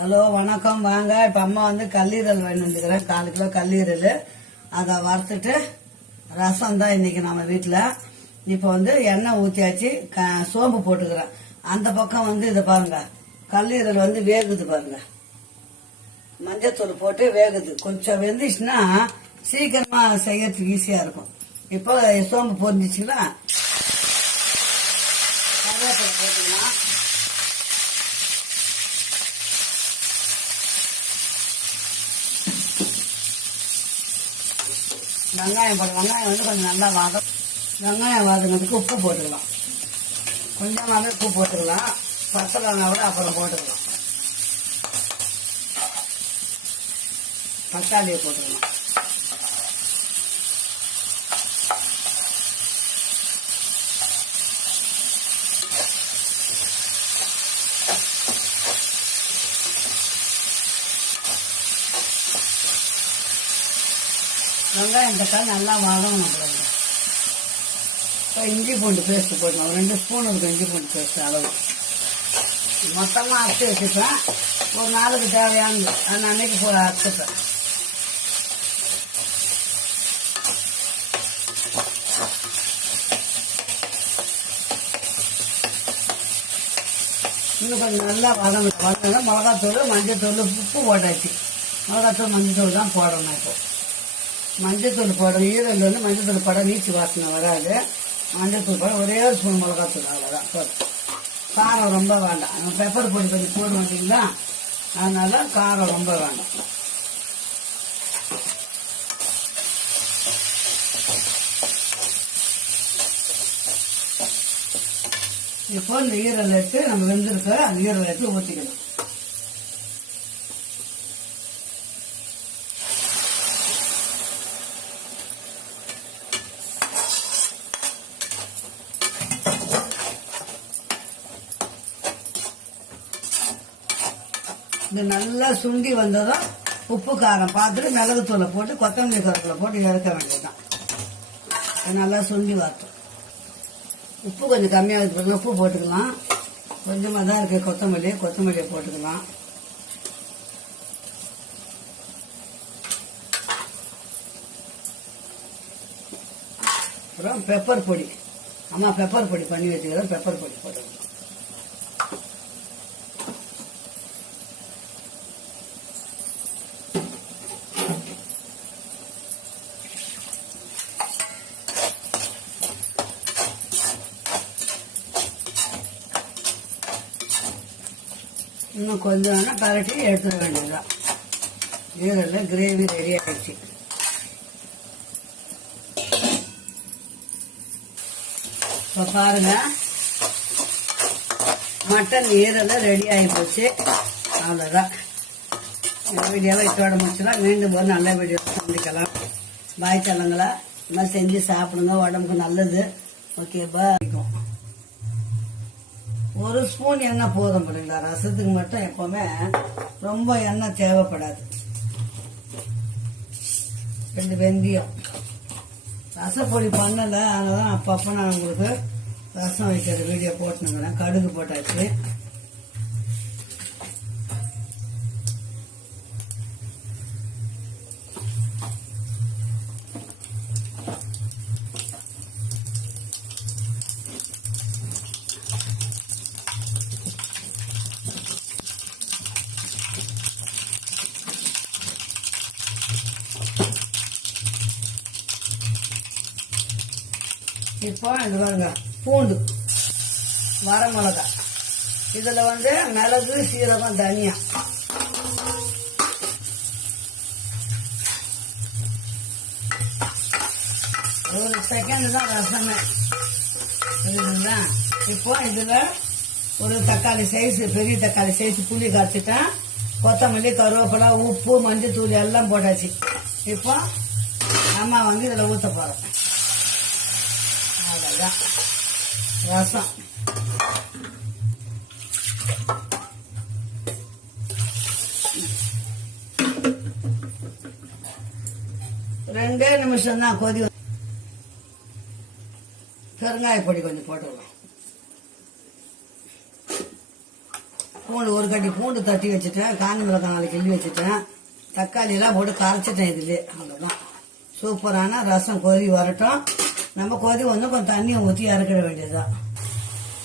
Hello வணக்கம். வாங்க. இப்ப அம்மா வந்து கல்லீரல் வாங்கி வந்துக்கிறேன், 4 கிலோ கல்லீரல். அதை வறுத்துட்டு ரசம் தான் இன்னைக்கு நம்ம வீட்டுல. இப்ப வந்து எண்ணெய் ஊத்தியாச்சு, சோம்பு போட்டுக்கிறேன். அந்த பக்கம் வந்து இதை பாருங்க, கல்லீரல் வந்து வேகுது பாருங்க. மஞ்சத்தூள் போட்டு வேகுது. கொஞ்சம் வெந்துச்சுன்னா சீக்கிரமா செய்யறதுக்கு ஈஸியா இருக்கும். இப்போ சோம்பு பொரிஞ்சிச்சுன்னா கருவேப்பிலை போட்டுக்கலாம். வெங்காயம் போட்டு, வெங்காயம் வந்து கொஞ்சம் நல்லா வெங்காயம் வாதுங்கிறதுக்கு உப்பு போட்டுக்கலாம். கொஞ்சமாக உப்பு போட்டுக்கலாம். பச்சை மிளகாய் கூட அப்புறம் போட்டுக்கலாம். தக்காளியை போட்டுக்கலாம். வெங்காயம் தக்காளி நல்லா வதங்கணும். இப்போ இஞ்சி பூண்டு பேஸ்ட் போடணும். 2 ஸ்பூன் இருக்கும் இஞ்சி பூண்டு பேஸ்ட் அளவு. மொத்தமாக அரைச்சி வச்சுப்பேன். ஒரு நாளுக்கு தேவையானது நான் அன்னைக்கு போய் அரைச்சிப்பேன். இன்னும் கொஞ்சம் நல்லா வதங்கணும். மிளகாத்தூள், மஞ்சத்தூள், உப்பு போட்டாச்சு. மிளகாத்தூள், மஞ்சத்தூள் தான் போடணும். இப்போ மஞ்சத்தூள் போடணும். ஈரல் வந்து மஞ்சத்தூள் போட நீச்சு வாசனை வராது. மஞ்சத்தூள் போட ஒரே ஒரு ஸ்பூன் மிளகாத்தூள், அவ்வளோதான் போதும். காரம் ரொம்ப வேண்டாம். நம்ம பெப்பர் பொடி கொஞ்சம் போட மாட்டீங்களா, அதனால காரம் ரொம்ப வேண்டாம். இப்போ இந்த ஈரல் எடுத்து நம்ம வெந்திருக்க அந்த ஈரல் எடுத்து ஊற்றிக்கணும். இது நல்லா சுண்டி வந்ததும் உப்பு காரம் பார்த்துட்டு மிளகுத்தூளை போட்டு கொத்தமல்லி கருவேப்பிலை போட்டு இறக்க வேண்டியதுதான். நல்லா சுண்டி வரட்டும். உப்பு கொஞ்சம் கம்மியாக இருக்கு, உப்பு போட்டுக்கலாம். கொஞ்சமாக தான் இருக்கு கொத்தமல்லியை போட்டுக்கலாம். அப்புறம் பெப்பர் பொடி, அம்மா பெப்பர் பொடி பண்ணி வச்சுக்கிறோம். பெப்பர் பொடி போட்டுக்கலாம். இன்னும் கொஞ்சம் வேணா பரட்டி எடுத்துட வேண்டியதுதான். ஈரல் கிரேவி ரெடி ஆயிடுச்சு. இப்போ பாருங்க, மட்டன் ஈரல் ரெடி ஆகி போச்சு. அவ்வளோதான். இந்த வீடியோவை இதோட முடிச்சுலாம். மீண்டும் ஒரு நல்ல வீடியோ சந்திக்கலாம். பாய் தலங்களா, இந்த மாதிரி செஞ்சு சாப்பிடுங்க, உடம்புக்கு நல்லது. ஓகே, பாய். 1 ஸ்பூன் எண்ணெய் போதும். புரியுங்களா? ரசத்துக்கு மட்டும் எப்பவுமே ரொம்ப எண்ணெய் தேவைப்படாது. 2 வெந்தயம். ரசப்பொடி பண்ணல, அதனாலதான் அப்பப்ப நான் உங்களுக்கு ரசம் வைக்கிற வீடியோ போட்டுனுங்கிறேன். கடுகு போட்டாச்சு. இப்போ இது பாருங்க, பூண்டு, வரமிளகா, இதுல வந்து மிளகு, சீரகம், தனியா. ஒரு செகண்ட் தான் ரசமே. புரியுதுங்களா? இப்போ இதுல ஒரு தக்காளி சைஸ், பெரிய தக்காளி சைஸ் புளி கரைச்சிட்டேன். கொத்தமல்லி, கருவேப்பிலை, உப்பு, மஞ்சத்தூள் எல்லாம் போட்டாச்சு. இப்போ அம்மா வந்து இதுல ஊத்த போறோம். அவ்வளவுதான் ரசம். ரெண்டே நிமிஷம் தான் கொதி. பெருங்காய பொடி கொஞ்சம் போட்டுக்கலாம். பூண்டு ஒரு கட்டி பூண்டு தட்டி வச்சுட்டேன், காஞ்சி மிளகாய் 4 கிள்ளி வச்சுட்டேன், தக்காளி எல்லாம் போட்டு கரைச்சிட்டேன். இதுலயே அவ்வளவுதான். சூப்பரான ரசம் கொதி வரட்டும். நம்ம கொதி வந்து கொஞ்சம் தண்ணியை ஊற்றி இறக்கிட வேண்டியதுதான்.